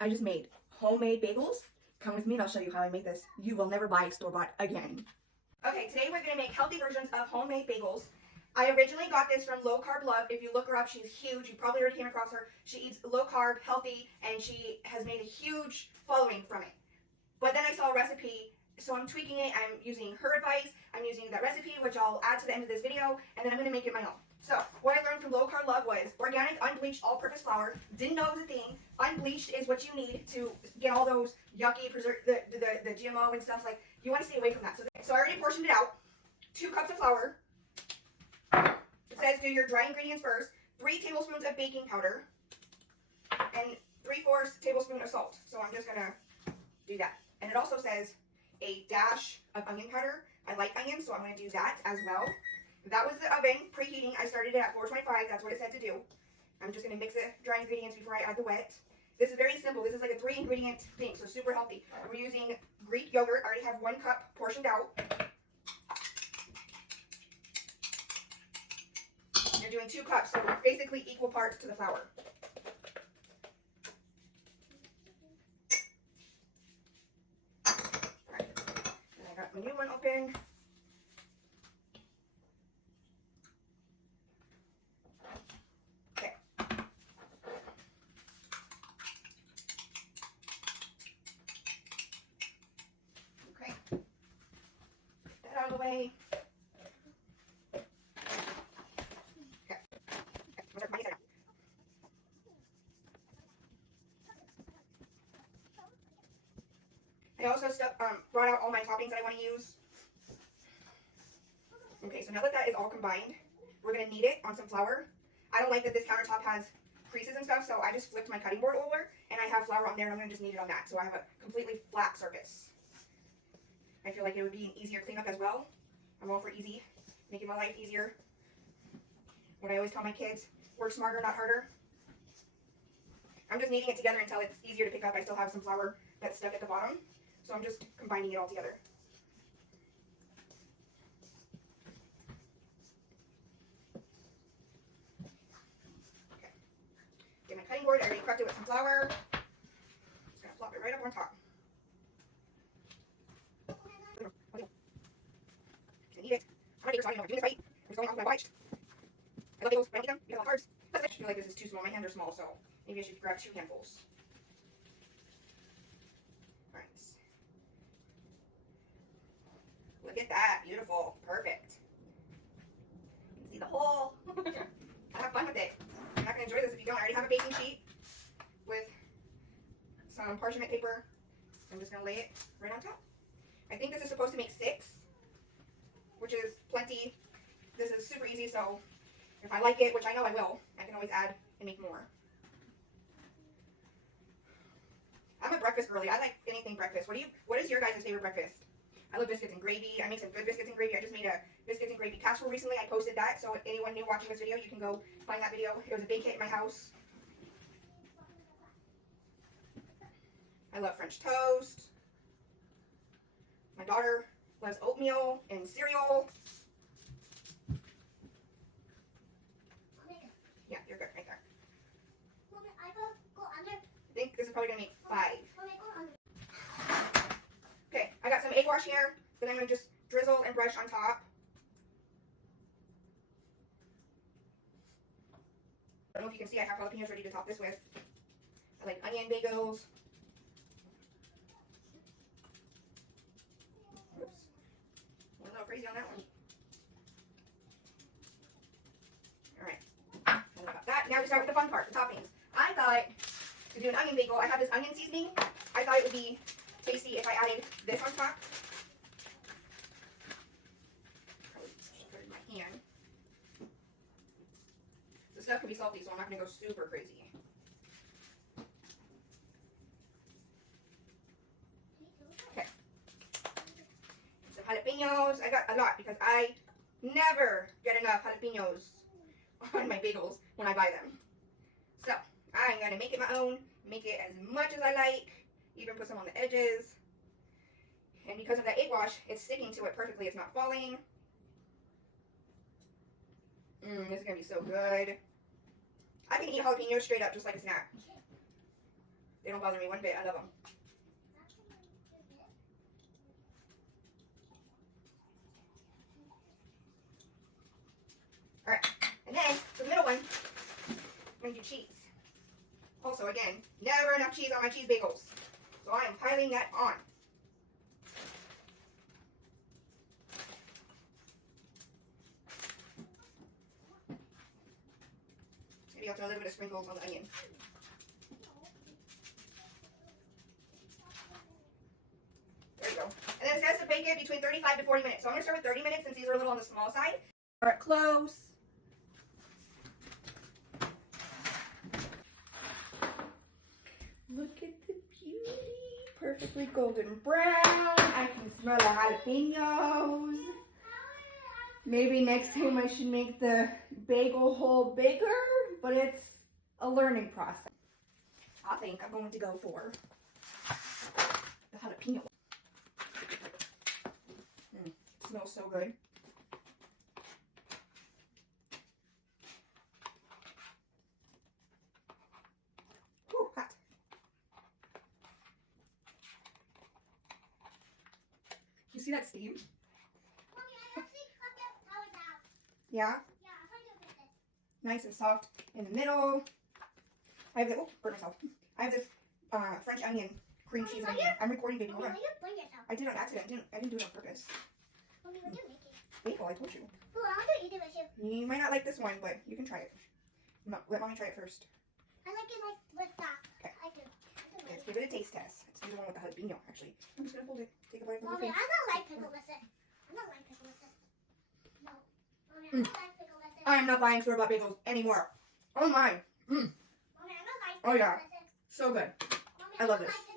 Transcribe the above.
I just made homemade bagels. Come with me and I'll show you how I make this. You will never buy store-bought again. Okay, today we're going to make healthy versions of homemade bagels. I originally got this from Low Carb Love. If you look her up, she's huge. You probably already came across her. She eats low carb, healthy, and she has made a huge following from it. But then I saw a recipe, so I'm tweaking it. I'm using her advice. I'm using that recipe, which I'll add to the end of this video, and then I'm going to make it my own. So what I learned from Low Carb Love was organic, unbleached, all-purpose flour. Didn't know it was a thing. Unbleached is what you need to get all those yucky, the GMO and stuff. Like, you want to stay away from that. So I already portioned it out. 2 cups of flour. It says do your dry ingredients first. 3 tablespoons of baking powder. And 3/4 tablespoon of salt. So I'm just going to do that. And it also says a dash of onion powder. I like onions, so I'm going to do that as well. That was the oven preheating. I started it at 425. That's what it said to do. I'm just going to mix the dry ingredients before I add the wet. This is very simple. This is like a 3-ingredient thing, so super healthy. We're using Greek yogurt. I already have 1 cup portioned out. You're doing 2 cups, so basically equal parts to the flour. All right. And I got my new one open. Out of the way. Okay. I also brought out all my toppings that I want to use. Okay, so now that that is all combined, we're going to knead it on some flour. I don't like that this countertop has creases and stuff, so I just flipped my cutting board over, and I have flour on there, and I'm going to just knead it on that, so I have a completely flat surface. I feel like it would be an easier cleanup as well. I'm all for easy, making my life easier. What I always tell my kids, work smarter, not harder. I'm just kneading it together until it's easier to pick up. I still have some flour that's stuck at the bottom, so I'm just combining it all together. Okay. Get my cutting board. I already prepped it with some flour. Just gonna plop it right up on top. Eat it. I'm not so I don't know if I'm doing this right. I'm just going off my watch. I love bagels. I don't eat them. You got a lot of carbs. I feel like this is too small. My hands are small, so maybe I should grab 2 handfuls. Alright. Look at that. Beautiful. Perfect. You can see the hole. Have fun with it. You're not going to enjoy this if you don't. I already have a baking sheet with some parchment paper. I'm just going to lay it right on top. I think this is supposed to make 6. Which is plenty. This is super easy, so if I like it, which I know I will, I can always add and make more. I'm a breakfast girly. I like anything breakfast. What is your guys' favorite breakfast? I love biscuits and gravy. I make some good biscuits and gravy. I just made a biscuits and gravy casserole recently. I posted that, so if anyone new watching this video, you can go find that video. It was a big hit in my house. I love French toast. My daughter loves oatmeal and cereal. Yeah, you're good right there. I think this is probably going to make 5. Okay, I got some egg wash here that I'm going to just drizzle and brush on top. I don't know if you can see, I have jalapenos ready to top this with. I like onion bagels. A little crazy on that one. Alright. Enough about that. Now we start with the fun part, the toppings. I thought to do an onion bagel, I have this onion seasoning. I thought it would be tasty if I added this on top. Probably put it in my hand. The stuff can be salty, so I'm not going to go super crazy. Jalapenos. I got a lot because I never get enough jalapenos on my bagels when I buy them. So I'm going to make it my own, make it as much as I like, even put some on the edges. And because of that egg wash, it's sticking to it perfectly. It's not falling. This is going to be so good. I can eat jalapenos straight up just like a snack. They don't bother me one bit. I love them. Alright, and then for the middle one, I'm going to do cheese. Also, again, never enough cheese on my cheese bagels. So I am piling that on. Maybe I'll throw a little bit of sprinkles on the onion. There you go. And then it says to bake it between 35 to 40 minutes. So I'm going to start with 30 minutes since these are a little on the small side. Start close. Look at the beauty. Perfectly golden brown. I can smell the jalapenos. Maybe next time I should make the bagel hole bigger, but it's a learning process. I think I'm going to go for the jalapeno. Smells so good. Whew, hot. You see that steam? Mommy, I actually cut that power down. Yeah? Yeah, I'm going to do this. Nice and soft in the middle. I have the, oh, burnt myself. I have this French onion, cream cheese onion. I'm recording, baby. Hold on. Mommy, burn yourself. I did it on accident. I didn't do it on purpose. Mommy, what are you making? Bagel, I told you. Oh, I want to eat it with you. You might not like this one, but you can try it. Let mommy try it first. I like it like with that. Okay. I do. Let's give it a taste test. Let's do the one with the jalapeno, actually. I'm just gonna hold it. Take a bite of the whole Mommy, thing. I don't like pickle with it. I don't like pickle with it. No. Mommy, I don't like pickle with it. I'm not buying store-bought bagels anymore. Oh my. Mommy, I don't like Oh, pickle yeah. with it. So good. Mommy, I love don't this. like